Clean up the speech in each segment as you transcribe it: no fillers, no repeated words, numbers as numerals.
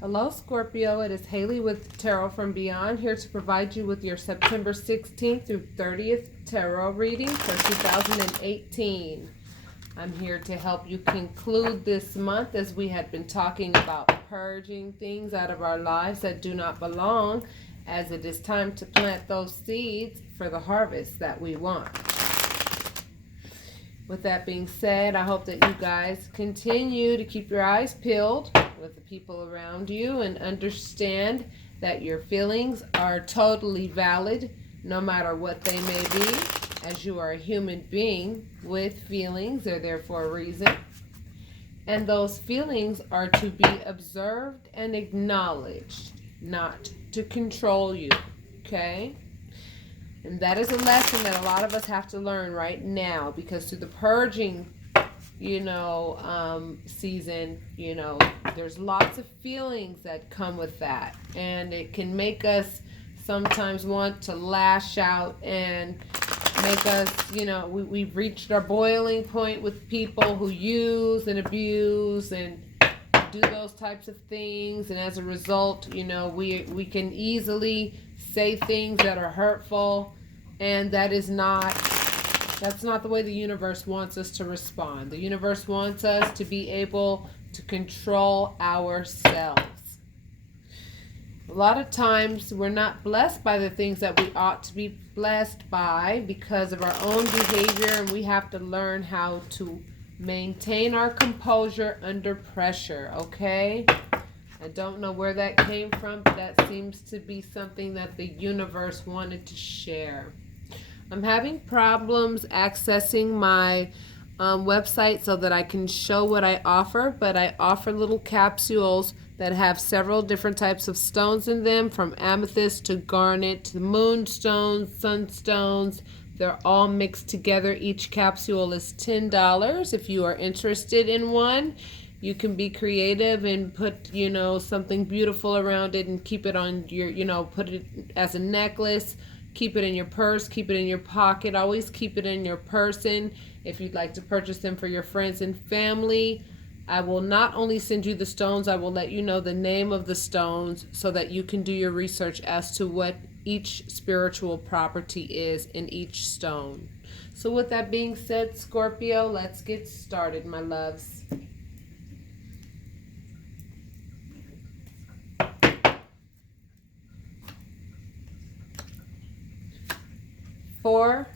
Hello, Scorpio. It is Haley with Tarot from Beyond, here to provide you with your September 16th through 30th tarot reading for 2018. I'm here to help you conclude this month as we had been talking about purging things out of our lives that do not belong, as it is time to plant those seeds for the harvest that we want. With that being said, I hope that you guys continue to keep your eyes peeled with the people around you and understand that your feelings are totally valid no matter what they may be, as you are a human being with feelings. They're there for a reason. And those feelings are to be observed and acknowledged, not to control you, okay? And that is a lesson that a lot of us have to learn right now, because through the purging, season, there's lots of feelings that come with that. And it can make us sometimes want to lash out and make us, we've reached our boiling point with people who use and abuse and do those types of things. And as a result, we can easily say things that are hurtful, and that's not the way the universe wants us to respond. The universe wants us to be able to control ourselves. A lot of times we're not blessed by the things that we ought to be blessed by because of our own behavior, and we have to learn how to maintain our composure under pressure, okay? I don't know where that came from, but that seems to be something that the universe wanted to share. I'm having problems accessing my website so that I can show what I offer, but I offer little capsules that have several different types of stones in them, from amethyst to garnet to moonstones, sunstones. They're all mixed together. Each capsule is $10. If you are interested in one, you can be creative and put, something beautiful around it and keep it on your, put it as a necklace. Keep it in your purse, keep it in your pocket, always keep it in your person. If you'd like to purchase them for your friends and family, I will not only send you the stones, I will let you know the name of the stones so that you can do your research as to what each spiritual property is in each stone. So with that being said, Scorpio, let's get started, my loves. Four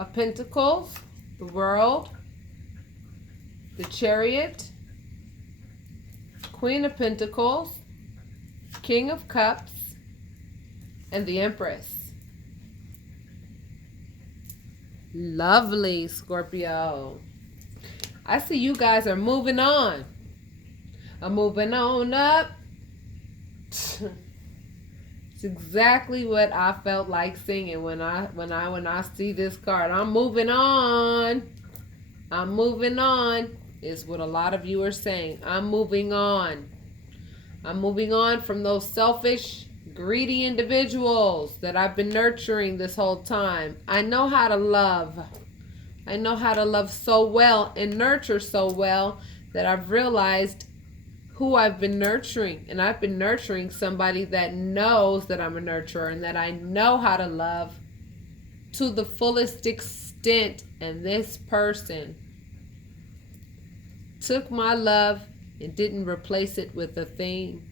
of Pentacles, the World, the Chariot, Queen of Pentacles, King of Cups, and the Empress. Lovely, Scorpio. I see you guys are moving on. I'm moving on up. It's exactly what I felt like singing when I see this card. I'm moving on. I'm moving on is what a lot of you are saying. I'm moving on. I'm moving on from those selfish, greedy individuals that I've been nurturing this whole time. I know how to love. I know how to love so well and nurture so well that I've realized who I've been nurturing. And I've been nurturing somebody that knows that I'm a nurturer and that I know how to love to the fullest extent. And this person took my love and didn't replace it with a thing.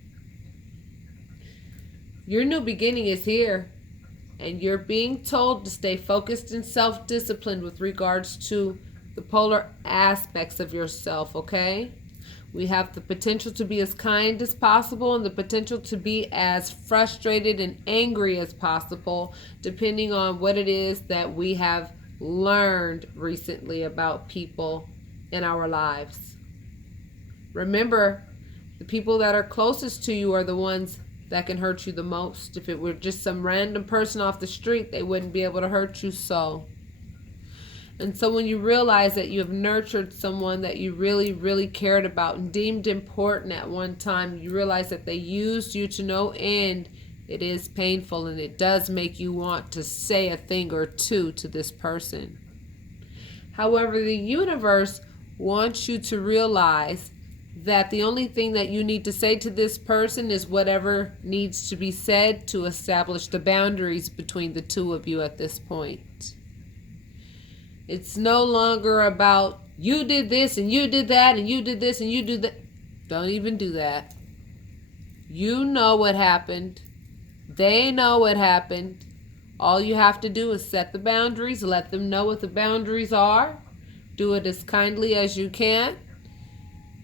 Your new beginning is here, and you're being told to stay focused and self-disciplined with regards to the polar aspects of yourself, okay? We have the potential to be as kind as possible and the potential to be as frustrated and angry as possible, depending on what it is that we have learned recently about people in our lives. Remember, the people that are closest to you are the ones that can hurt you the most. If it were just some random person off the street, they wouldn't be able to hurt you so. And so when you realize that you have nurtured someone that you really, really cared about and deemed important at one time, you realize that they used you to no end. It is painful, and it does make you want to say a thing or two to this person. However, the universe wants you to realize that the only thing that you need to say to this person is whatever needs to be said to establish the boundaries between the two of you at this point. It's no longer about you did this and you did that and you did this and you did that. Don't even do that. You know what happened. They know what happened. All you have to do is set the boundaries, let them know what the boundaries are. Do it as kindly as you can.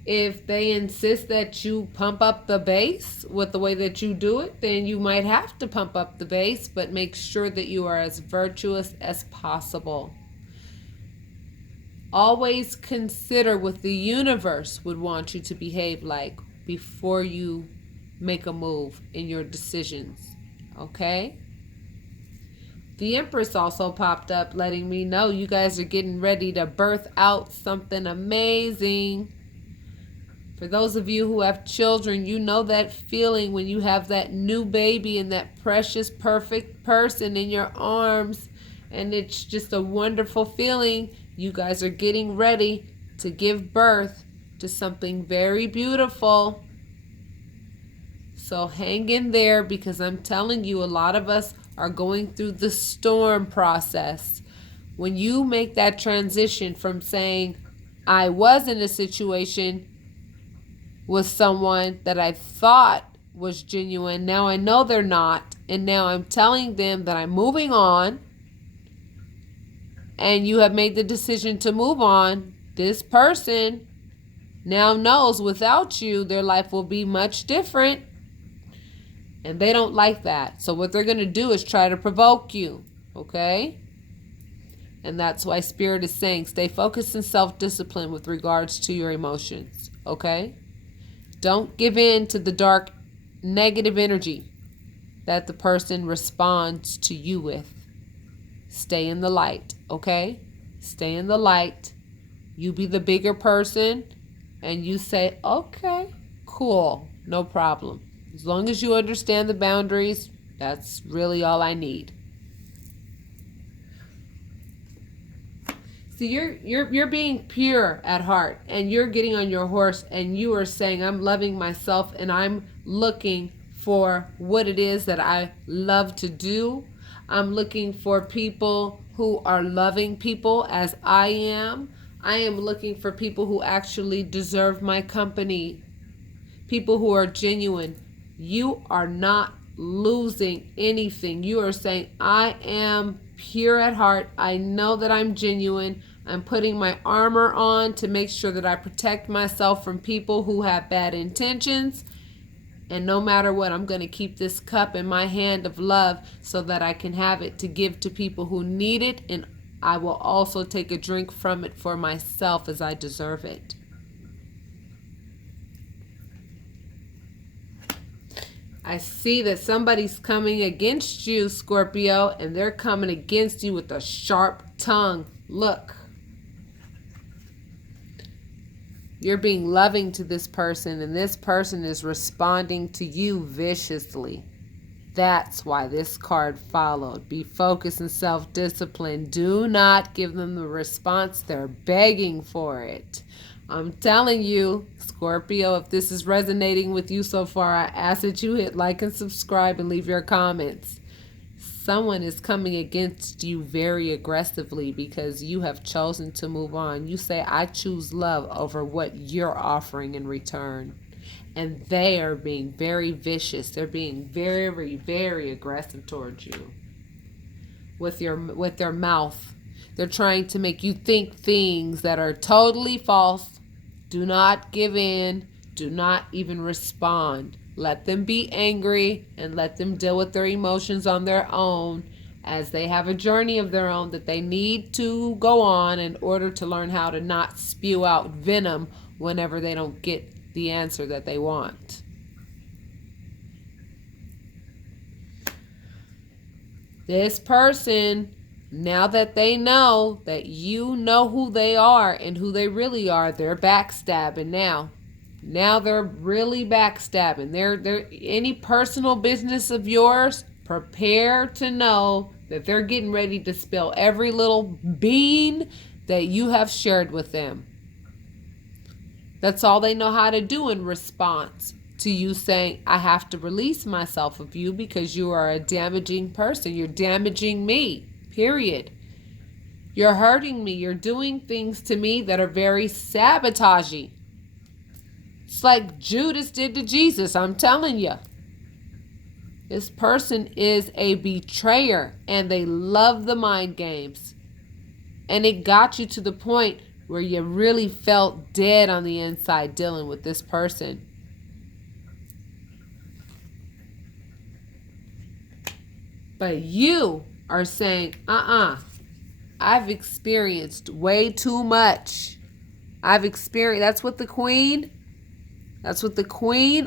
If they insist that you pump up the bass with the way that you do it, then you might have to pump up the bass, but make sure that you are as virtuous as possible. Always consider what the universe would want you to behave like before you make a move in your decisions, okay? The Empress also popped up letting me know you guys are getting ready to birth out something amazing. For those of you who have children, you know that feeling when you have that new baby and that precious, perfect person in your arms, and it's just a wonderful feeling. You guys are getting ready to give birth to something very beautiful. So hang in there, because I'm telling you, a lot of us are going through the storm process. When you make that transition from saying, I was in a situation with someone that I thought was genuine, now I know they're not, and now I'm telling them that I'm moving on, and you have made the decision to move on, this person now knows without you their life will be much different, and they don't like that. So what they're going to do is try to provoke you, okay? And that's why Spirit is saying stay focused and self-disciplined with regards to your emotions, okay? Don't give in to the dark, negative energy that the person responds to you with. Stay in the light, okay? Stay in the light. You be the bigger person, and you say, okay, cool, no problem. As long as you understand the boundaries, that's really all I need. See, you're being pure at heart, and you're getting on your horse, and you are saying, I'm loving myself, and I'm looking for what it is that I love to do. I'm looking for people who are loving people as I am. I am looking for people who actually deserve my company, people who are genuine. You are not losing anything. You are saying, I am pure at heart. I know that I'm genuine. I'm putting my armor on to make sure that I protect myself from people who have bad intentions. And no matter what, I'm going to keep this cup in my hand of love so that I can have it to give to people who need it. And I will also take a drink from it for myself as I deserve it. I see that somebody's coming against you, Scorpio, and they're coming against you with a sharp tongue. Look. You're being loving to this person, and this person is responding to you viciously. That's why this card followed. Be focused and self-disciplined. Do not give them the response. They're begging for it. I'm telling you, Scorpio, if this is resonating with you so far, I ask that you hit like and subscribe and leave your comments. Someone is coming against you very aggressively because you have chosen to move on. You say, I choose love over what you're offering in return. And they are being very vicious. They're being very, very aggressive towards you with their mouth. They're trying to make you think things that are totally false. Do not give in. Do not even respond. Let them be angry and let them deal with their emotions on their own, as they have a journey of their own that they need to go on in order to learn how to not spew out venom whenever they don't get the answer that they want. This person, now that they know that you know who they are and who they really are, they're backstabbing now. Now they're really backstabbing. They're any personal business of yours, prepare to know that they're getting ready to spill every little bean that you have shared with them. That's all they know how to do in response to you saying, I have to release myself of you because you are a damaging person. You're damaging me, period. You're hurting me. You're doing things to me that are very sabotaging. It's like Judas did to Jesus, I'm telling you. This person is a betrayer and they love the mind games. And it got you to the point where you really felt dead on the inside dealing with this person. But you are saying, I've experienced way too much. That's what the queen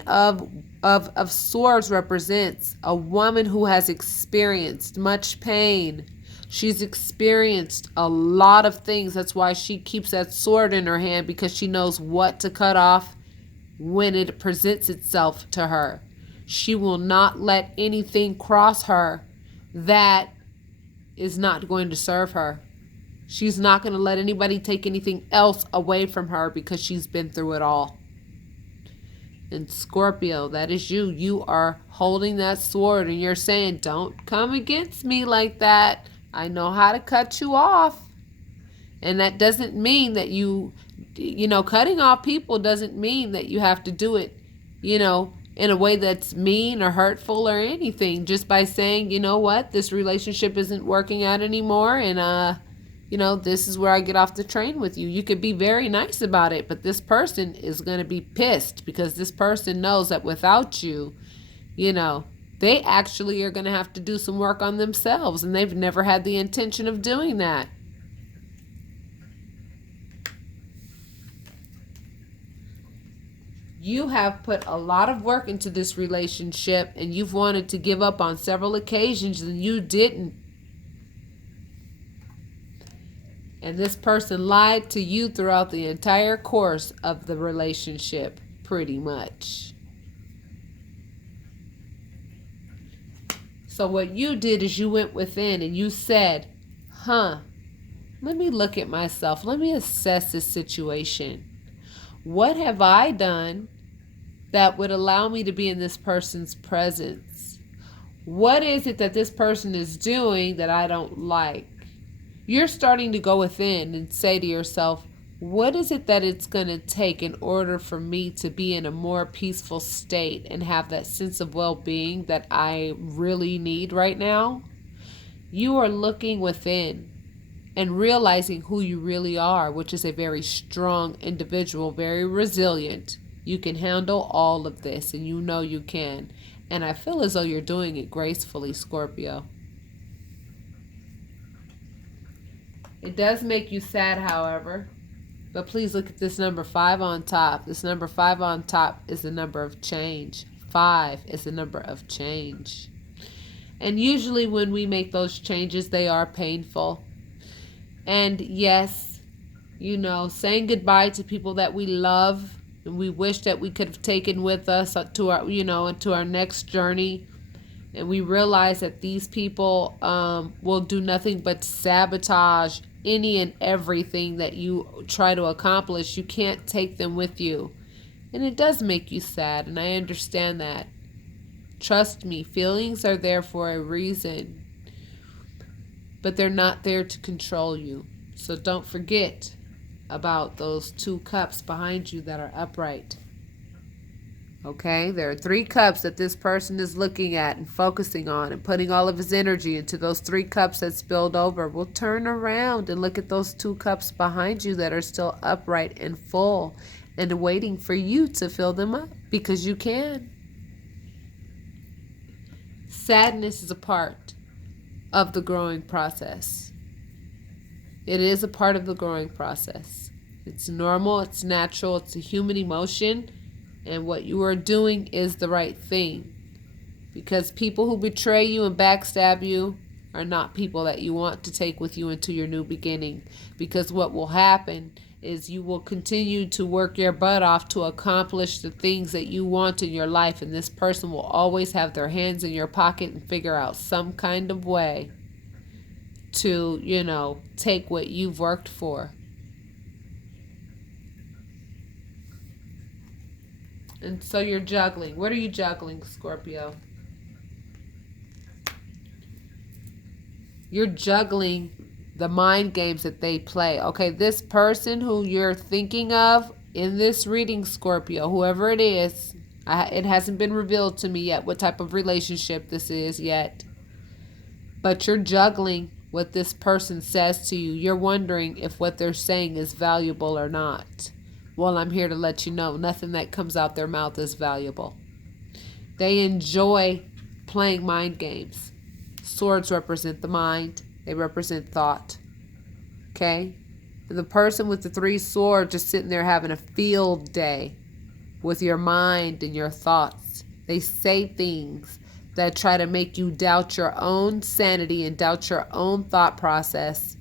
of swords represents. A woman who has experienced much pain. She's experienced a lot of things. That's why she keeps that sword in her hand, because she knows what to cut off when it presents itself to her. She will not let anything cross her that is not going to serve her. She's not going to let anybody take anything else away from her because she's been through it all. And Scorpio, that is you. You are holding that sword and you're saying, don't come against me like that. I know how to cut you off. And that doesn't mean that cutting off people doesn't mean that you have to do it, in a way that's mean or hurtful or anything. Just by saying, you know what, this relationship isn't working out anymore, and this is where I get off the train with you. You could be very nice about it, but this person is going to be pissed because this person knows that without you, they actually are going to have to do some work on themselves, and they've never had the intention of doing that. You have put a lot of work into this relationship, and you've wanted to give up on several occasions, and you didn't. And this person lied to you throughout the entire course of the relationship, pretty much. So what you did is you went within and you said, let me look at myself. Let me assess this situation. What have I done that would allow me to be in this person's presence? What is it that this person is doing that I don't like? You're starting to go within and say to yourself, what is it that it's going to take in order for me to be in a more peaceful state and have that sense of well-being that I really need right now? You are looking within and realizing who you really are, which is a very strong individual, very resilient. You can handle all of this, and you know you can. And I feel as though you're doing it gracefully, Scorpio. It does make you sad, however. But please look at this number 5 on top. This number 5 on top is the number of change. 5 is the number of change. And usually when we make those changes, they are painful. And yes, saying goodbye to people that we love and we wish that we could have taken with us to our, into our next journey. And we realize that these people will do nothing but sabotage any and everything that you try to accomplish. You can't take them with you. And it does make you sad, and I understand that. Trust me, feelings are there for a reason. But they're not there to control you. So don't forget about those 2 cups behind you that are upright. Okay, there are 3 cups that this person is looking at and focusing on and putting all of his energy into. Those 3 cups that spilled over. We'll turn around and look at those 2 cups behind you that are still upright and full and waiting for you to fill them up, because you can. Sadness is a part of the growing process. It is a part of the growing process. It's normal, it's natural, it's a human emotion. And what you are doing is the right thing. Because people who betray you and backstab you are not people that you want to take with you into your new beginning. Because what will happen is you will continue to work your butt off to accomplish the things that you want in your life. And this person will always have their hands in your pocket and figure out some kind of way to, take what you've worked for. And so you're juggling. What are you juggling, Scorpio? You're juggling the mind games that they play. Okay, this person who you're thinking of in this reading, Scorpio, whoever it is, it hasn't been revealed to me yet what type of relationship this is yet. But you're juggling what this person says to you. You're wondering if what they're saying is valuable or not. Well, I'm here to let you know nothing that comes out their mouth is valuable. They enjoy playing mind games. Swords represent the mind. They represent thought. Okay? And the person with the 3 swords just sitting there having a field day with your mind and your thoughts. They say things that try to make you doubt your own sanity and doubt your own thought process.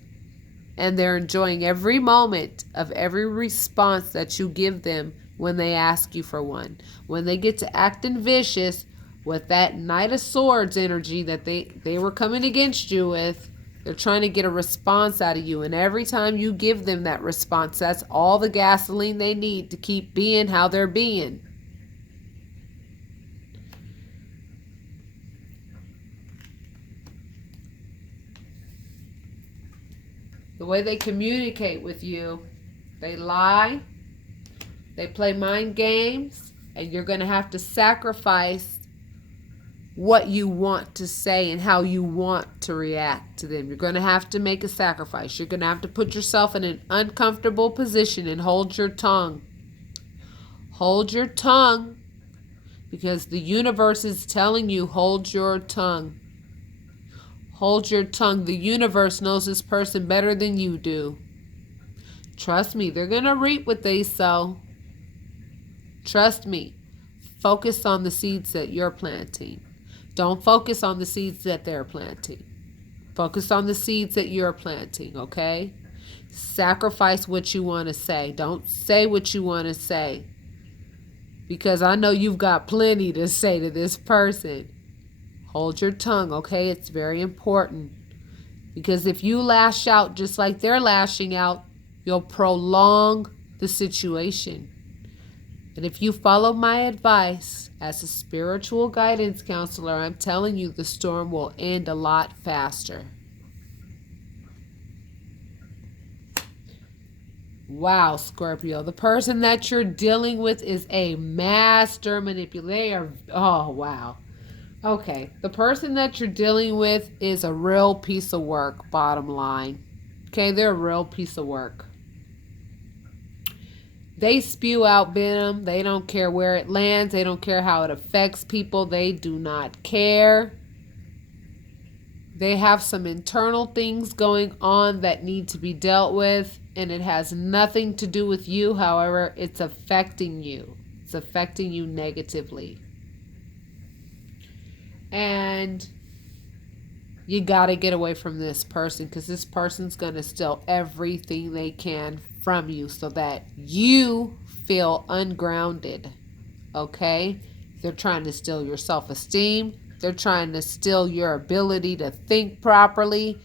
And they're enjoying every moment of every response that you give them when they ask you for one. When they get to acting vicious with that Knight of Swords energy that they were coming against you with, they're trying to get a response out of you. And every time you give them that response, that's all the gasoline they need to keep being how they're being. The way they communicate with you, they lie, they play mind games, and you're going to have to sacrifice what you want to say and how you want to react to them. You're going to have to make a sacrifice. You're going to have to put yourself in an uncomfortable position and hold your tongue. Hold your tongue, because the universe is telling you, hold your tongue. Hold your tongue. The universe knows this person better than you do. Trust me, they're going to reap what they sow. Trust me. Focus on the seeds that you're planting. Don't focus on the seeds that they're planting. Focus on the seeds that you're planting, okay? Sacrifice what you want to say. Don't say what you want to say, because I know you've got plenty to say to this person. Hold your tongue, okay? It's very important. Because if you lash out just like they're lashing out, you'll prolong the situation. And if you follow my advice as a spiritual guidance counselor, I'm telling you the storm will end a lot faster. Wow, Scorpio. The person that you're dealing with is a master manipulator. Oh, wow. Okay, the person that you're dealing with is a real piece of work, bottom line. Okay, they're a real piece of work. They spew out venom. They don't care where it lands. They don't care how it affects people. They do not care. They have some internal things going on that need to be dealt with, and it has nothing to do with you. However, it's affecting you. It's affecting you negatively. And you got to get away from this person, because this person's going to steal everything they can from you so that you feel ungrounded. Okay? They're trying to steal your self-esteem. They're trying to steal your ability to think properly.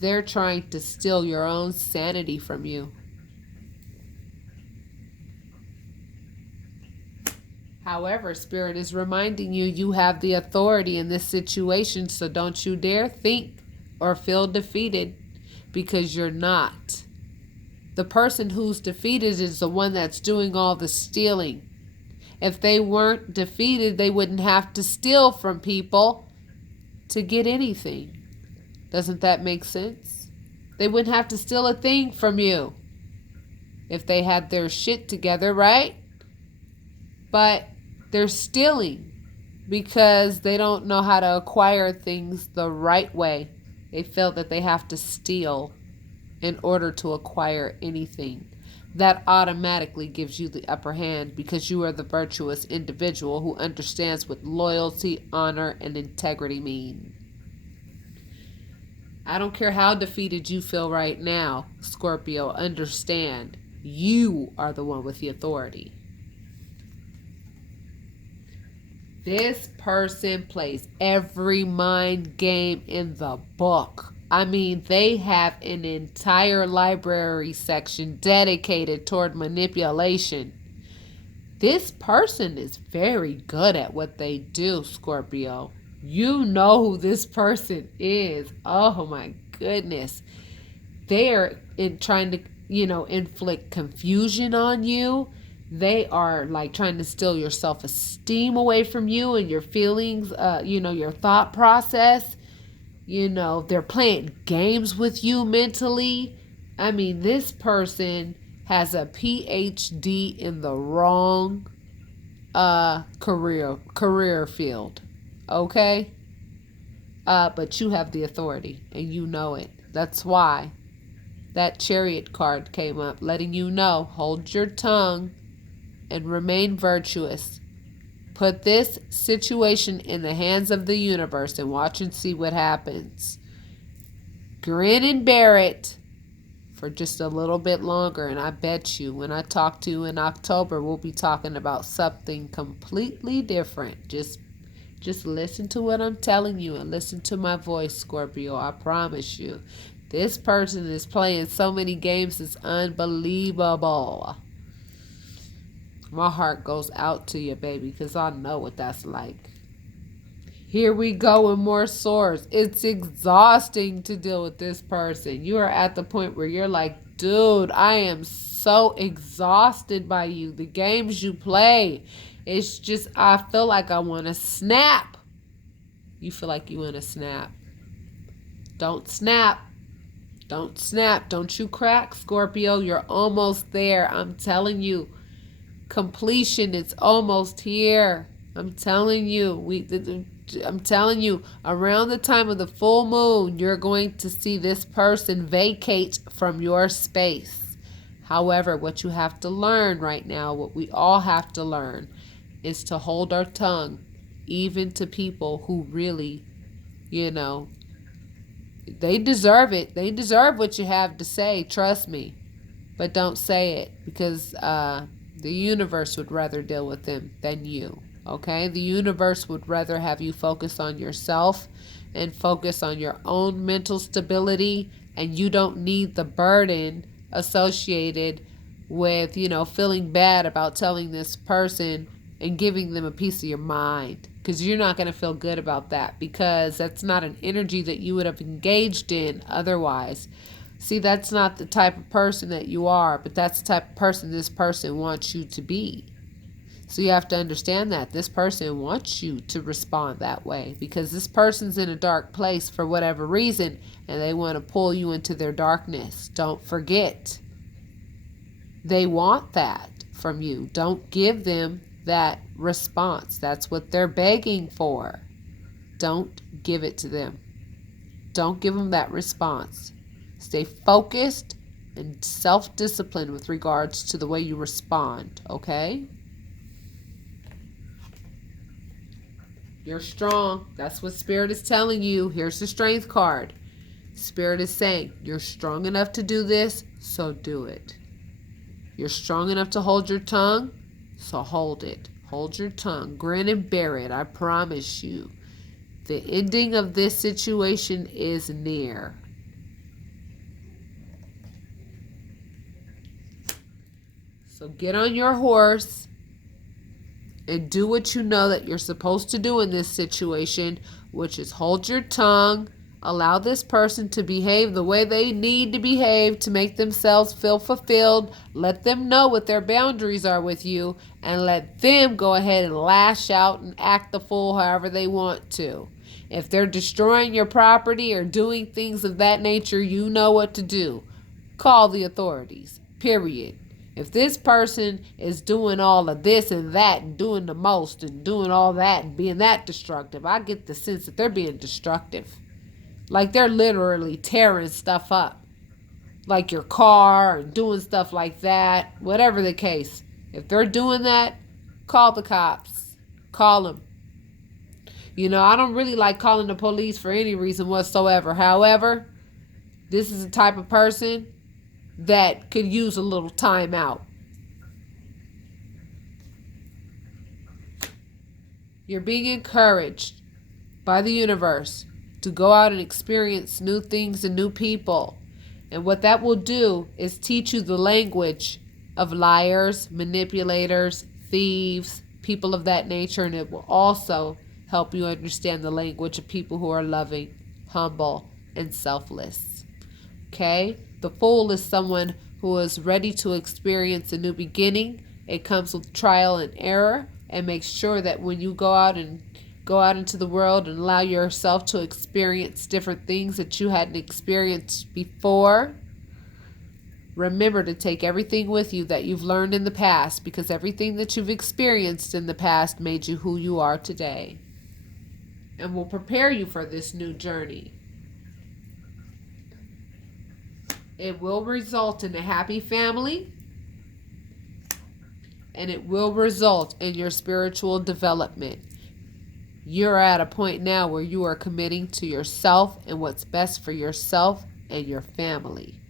They're trying to steal your own sanity from you. However, Spirit is reminding you, you have the authority in this situation, so don't you dare think or feel defeated, because you're not. The person who's defeated is the one that's doing all the stealing. If they weren't defeated, they wouldn't have to steal from people to get anything. Doesn't that make sense? They wouldn't have to steal a thing from you if they had their shit together, right? But they're stealing because they don't know how to acquire things the right way. They feel that they have to steal in order to acquire anything. That automatically gives you the upper hand, because you are the virtuous individual who understands what loyalty, honor, and integrity mean. I don't care how defeated you feel right now, Scorpio. Understand, you are the one with the authority. This person plays every mind game in the book. I mean, they have an entire library section dedicated toward manipulation. This person is very good at what they do, Scorpio. You know who this person is. Oh my goodness. They are trying to, inflict confusion on you. They are like trying to steal your self-esteem away from you and your feelings, your thought process. They're playing games with you mentally. I mean, this person has a PhD in the wrong career field. Okay? But you have the authority and you know it. That's why that Chariot card came up, letting you know, hold your tongue and remain virtuous. Put this situation in the hands of the universe and watch and see what happens. Grin and bear it for just a little bit longer, and I bet you when I talk to you in October, we'll be talking about something completely different. Just listen to what I'm telling you and listen to my voice, Scorpio. I promise you. This person is playing so many games, it's unbelievable. My heart goes out to you, baby, because I know what that's like. Here we go with more swords. It's exhausting to deal with this person. You are at the point where you're like, dude, I am so exhausted by you. The games you play. It's just, I feel like I want to snap. You feel like you want to snap. Don't snap. Don't snap. Don't you crack, Scorpio. You're almost there. I'm telling you. Completion, it's almost here. I'm telling you. I'm telling you, around the time of the full moon, you're going to see this person vacate from your space. However, what you have to learn right now, what we all have to learn, is to hold our tongue, even to people who really, they deserve it. They deserve what you have to say, trust me. But don't say it, because the universe would rather deal with them than you. Okay? The universe would rather have you focus on yourself and focus on your own mental stability, and you don't need the burden associated with, feeling bad about telling this person and giving them a piece of your mind, because you're not going to feel good about that, because that's not an energy that you would have engaged in otherwise. See, that's not the type of person that you are, but that's the type of person this person wants you to be. So you have to understand that this person wants you to respond that way, because this person's in a dark place for whatever reason, and they want to pull you into their darkness. Don't forget. They want that from you. Don't give them that response. That's what they're begging for. Don't give it to them. Don't give them that response. Stay focused and self-disciplined with regards to the way you respond, okay? You're strong. That's what Spirit is telling you. Here's the Strength card. Spirit is saying, you're strong enough to do this, so do it. You're strong enough to hold your tongue, so hold it. Hold your tongue. Grin and bear it. I promise you. The ending of this situation is near. So get on your horse and do what you know that you're supposed to do in this situation, which is hold your tongue, allow this person to behave the way they need to behave to make themselves feel fulfilled, let them know what their boundaries are with you, and let them go ahead and lash out and act the fool however they want to. If they're destroying your property or doing things of that nature, you know what to do. Call the authorities, period. If this person is doing all of this and that and doing the most and doing all that and being that destructive, I get the sense that they're being destructive. Like they're literally tearing stuff up. Like your car and doing stuff like that. Whatever the case. If they're doing that, call the cops. Call them. I don't really like calling the police for any reason whatsoever. However, this is the type of person that could use a little time out. You're being encouraged by the universe to go out and experience new things and new people. And what that will do is teach you the language of liars, manipulators, thieves, people of that nature, and it will also help you understand the language of people who are loving, humble, and selfless. Okay? The Fool is someone who is ready to experience a new beginning. It comes with trial and error, and make sure that when you go out into the world and allow yourself to experience different things that you hadn't experienced before, remember to take everything with you that you've learned in the past, because everything that you've experienced in the past made you who you are today and will prepare you for this new journey. It will result in a happy family, and it will result in your spiritual development. You're at a point now where you are committing to yourself and what's best for yourself and your family.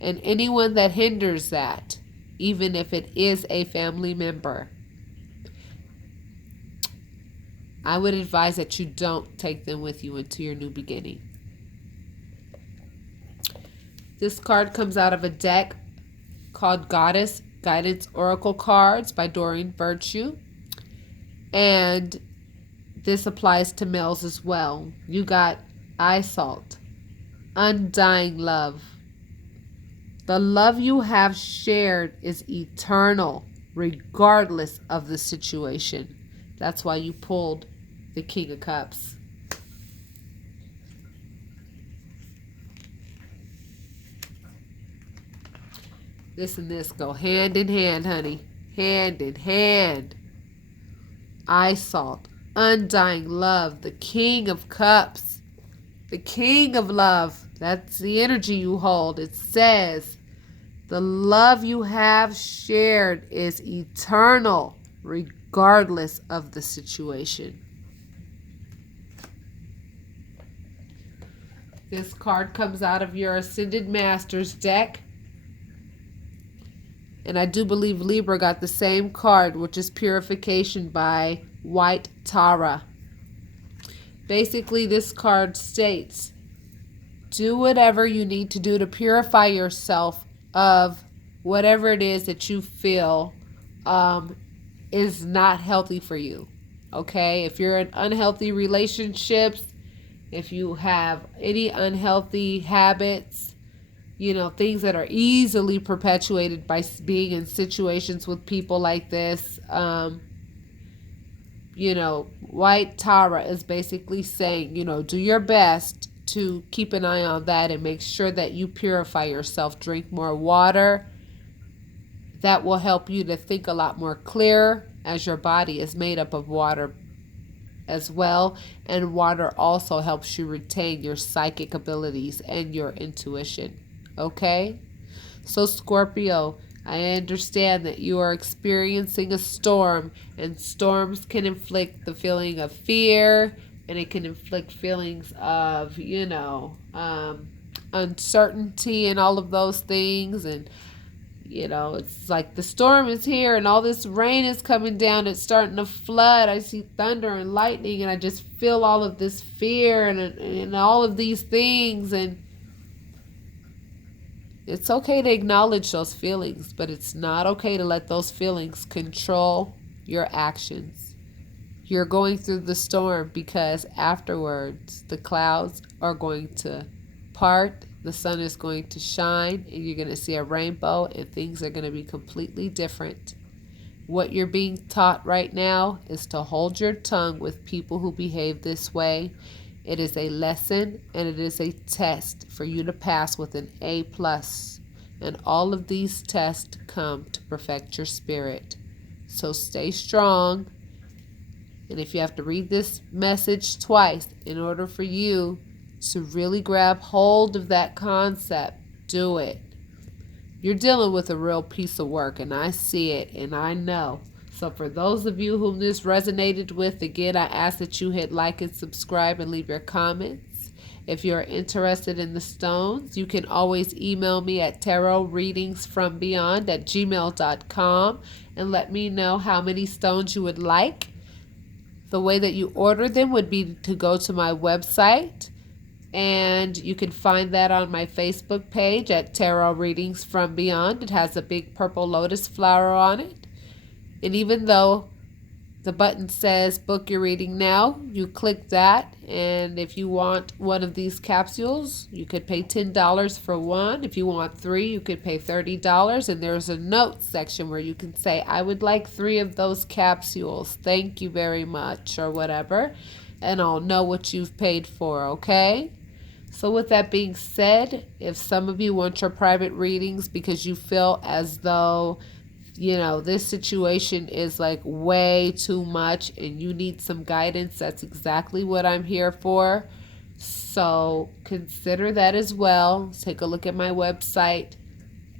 And anyone that hinders that, even if it is a family member, I would advise that you don't take them with you into your new beginning. This card comes out of a deck called Goddess Guidance Oracle Cards by Doreen Virtue. And this applies to males as well. You got eye salt, undying love. The love you have shared is eternal, regardless of the situation. That's why you pulled the King of Cups. This and this go hand in hand, honey. Hand in hand. Eye salt, undying love, the King of Cups, the King of Love. That's the energy you hold. It says, the love you have shared is eternal, regardless of the situation. This card comes out of your Ascended Masters deck. And I do believe Libra got the same card, which is Purification by White Tara. Basically, this card states, do whatever you need to do to purify yourself of whatever it is that you feel is not healthy for you. Okay? If you're in unhealthy relationships, if you have any unhealthy habits, things that are easily perpetuated by being in situations with people like this, White Tara is basically saying, do your best to keep an eye on that and make sure that you purify yourself. Drink more water. That will help you to think a lot more clear, as your body is made up of water as well. And water also helps you retain your psychic abilities and your intuition. Okay? So Scorpio, I understand that you are experiencing a storm, and storms can inflict the feeling of fear, and it can inflict feelings of, uncertainty and all of those things. And, it's like the storm is here and all this rain is coming down. It's starting to flood. I see thunder and lightning, and I just feel all of this fear and all of these things. And it's okay to acknowledge those feelings, but it's not okay to let those feelings control your actions. You're going through the storm because afterwards the clouds are going to part, the sun is going to shine, and you're going to see a rainbow, and things are going to be completely different. What you're being taught right now is to hold your tongue with people who behave this way. It is a lesson, and it is a test for you to pass with an A+. And all of these tests come to perfect your spirit. So stay strong. And if you have to read this message twice in order for you to really grab hold of that concept, do it. You're dealing with a real piece of work, and I see it, and I know. So for those of you whom this resonated with, again, I ask that you hit like and subscribe and leave your comments. If you're interested in the stones, you can always email me at tarotreadingsfrombeyond@gmail.com and let me know how many stones you would like. The way that you order them would be to go to my website, and you can find that on my Facebook page at Tarot Readings from Beyond. It has a big purple lotus flower on it. And even though the button says book your reading now, you click that, and if you want one of these capsules, you could pay $10 for one. If you want three, you could pay $30, and there's a notes section where you can say, I would like 3 of those capsules, thank you very much, or whatever, and I'll know what you've paid for, okay? So with that being said, if some of you want your private readings because you feel as though this situation is like way too much and you need some guidance, that's exactly what I'm here for. So consider that as well. Take a look at my website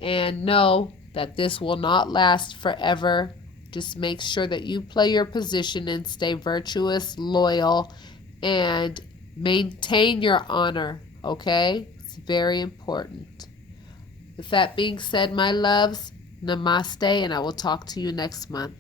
and know that this will not last forever. Just make sure that you play your position and stay virtuous, loyal, and maintain your honor, okay? It's very important. With that being said, my loves, namaste, and I will talk to you next month.